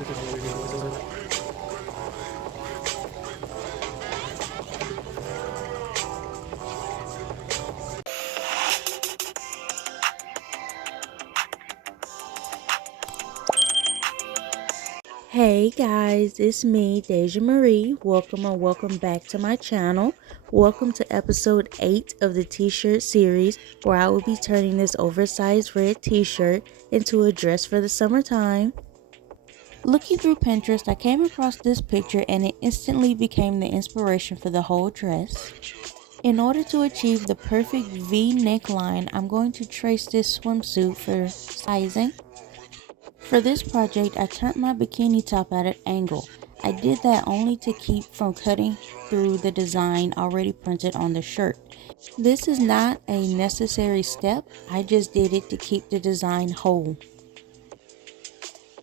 Hey guys, it's me, Deja Marie. Welcome or welcome back to my channel. Welcome to episode 8 of the t-shirt series, where I will be turning this oversized red t-shirt into a dress for the summertime. Looking through Pinterest, I came across this picture and it instantly became the inspiration for the whole dress. In order to achieve the perfect V neckline, I'm going to trace this swimsuit for sizing. For this project, I turned my bikini top at an angle. I did that only to keep from cutting through the design already printed on the shirt. This is not a necessary step, I just did it to keep the design whole.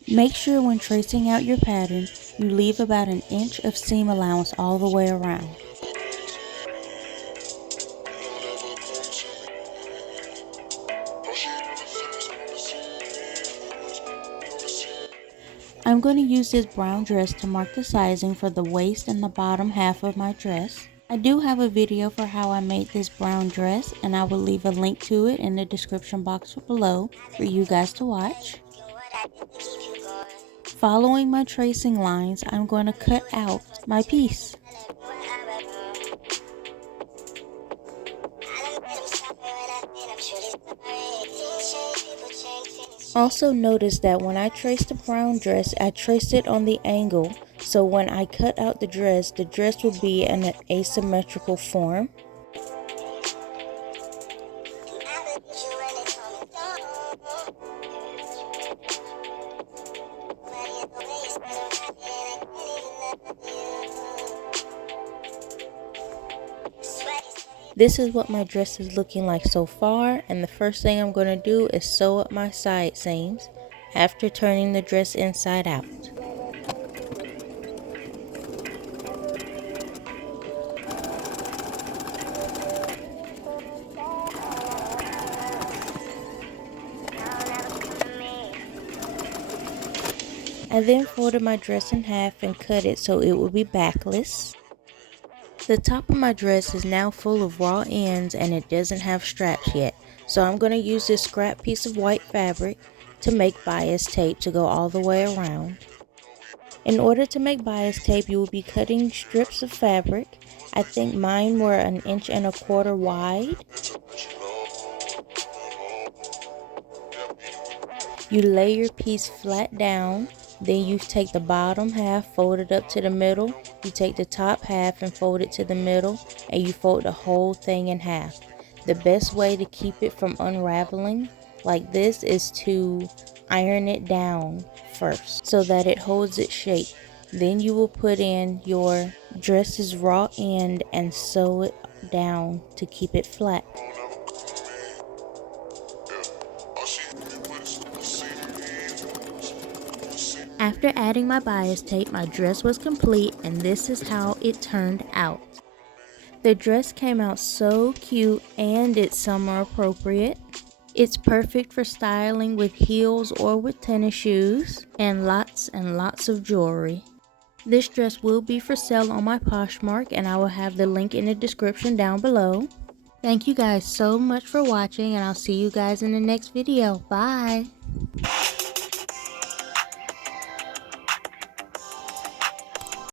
Make sure when tracing out your pattern, you leave about an inch of seam allowance all the way around. I'm going to use this brown dress to mark the sizing for the waist and the bottom half of my dress. I do have a video for how I made this brown dress, and I will leave a link to it in the description box below for you guys to watch. Following my tracing lines, I'm going to cut out my piece. Also notice that when I traced the brown dress, I traced it on the angle, so when I cut out the dress will be in an asymmetrical form. This is what my dress is looking like so far, and the first thing I'm going to do is sew up my side seams after turning the dress inside out. I then folded my dress in half and cut it so it would be backless. The top of my dress is now full of raw ends and it doesn't have straps yet, so I'm going to use this scrap piece of white fabric to make bias tape to go all the way around. In order to make bias tape, you will be cutting strips of fabric. I think mine were 1.25 inches wide. You lay your piece flat down. Then you take the bottom half, fold it up to the middle. You take the top half and fold it to the middle, and you fold the whole thing in half. The best way to keep it from unraveling like this is to iron it down first so that it holds its shape. Then you will put in your dress's raw end and sew it down to keep it flat. After adding my bias tape, my dress was complete, and this is how it turned out. The dress came out so cute and it's summer appropriate. It's perfect for styling with heels or with tennis shoes and lots of jewelry. This dress will be for sale on my Poshmark, and I will have the link in the description down below. Thank you guys so much for watching, and I'll see you guys in the next video. Bye!